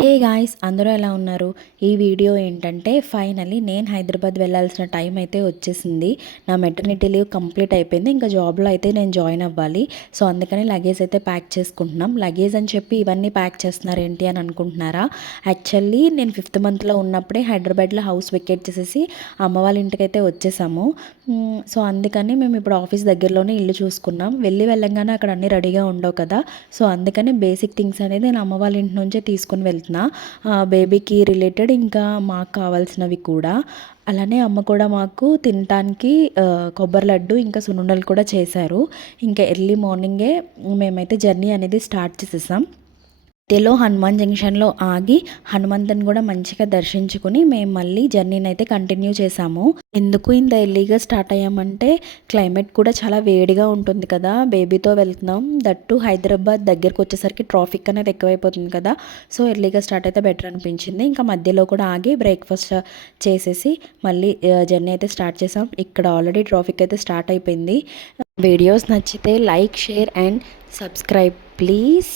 Hey guys, అందరూ ఎలా ఉన్నారు? ఈ వీడియో ఏంటంటే ఫైనల్లీ నేను హైదరాబాద్ వెళ్ళాల్సిన టైం అయితే వచ్చేసింది. నా మెటర్నిటీ లీవ్ కంప్లీట్ అయిపోయింది. ఇంకా జాబ్లో అయితే నేను జాయిన్ అవ్వాలి. సో అందుకని లగేజ్ అయితే ప్యాక్ చేసుకుంటున్నాం. లగేజ్ అని చెప్పి ఇవన్నీ ప్యాక్ చేస్తున్నారు ఏంటి అని అనుకుంటున్నారా? యాక్చువల్లీ నేను 5th మంత్లో ఉన్నప్పుడే హైదరాబాద్లో హౌస్ వెకేట్ చేసేసి అమ్మ వాళ్ళ ఇంటికైతే వచ్చేసాము. సో అందుకని మేము ఇప్పుడు ఆఫీస్ దగ్గరలోనే ఇల్లు చూసుకున్నాం. వెళ్ళంగానే అక్కడ అన్నీ రెడీగా ఉండవు కదా. సో అందుకని బేసిక్ థింగ్స్ అనేది నేను అమ్మ వాళ్ళ ఇంటి నుంచే తీసుకొని వెళ్తున్నాను. బేబీకి రిలేటెడ్ ఇంకా మాకు కావాల్సినవి కూడా. అలానే అమ్మ కూడా మాకు తినటానికి కొబ్బరి లడ్డు ఇంకా సున్నుండలు కూడా చేశారు. ఇంకా ఎర్లీ మార్నింగే మేమైతే జర్నీ అనేది స్టార్ట్ చేసేసాం. మధ్యలో హనుమాన్ జంక్షన్లో ఆగి హనుమంతుని కూడా మంచిగా దర్శించుకుని మేము మళ్ళీ జర్నీని అయితే కంటిన్యూ చేసాము. ఎందుకు ఇంత ఎర్లీగా స్టార్ట్ అయ్యామంటే క్లైమేట్ కూడా చాలా వేడిగా ఉంటుంది కదా, బేబీతో వెళ్తున్నాం. దట్టు హైదరాబాద్ దగ్గరకు వచ్చేసరికి ట్రాఫిక్ అనేది ఎక్కువైపోతుంది కదా. సో ఎర్లీగా స్టార్ట్ అయితే బెటర్ అనిపించింది. ఇంకా మధ్యలో కూడా ఆగి బ్రేక్ఫాస్ట్ చేసేసి మళ్ళీ జర్నీ అయితే స్టార్ట్ చేసాం. ఇక్కడ ఆల్రెడీ ట్రాఫిక్ అయితే స్టార్ట్ అయిపోయింది. వీడియోస్ నచ్చితే like, share and subscribe please.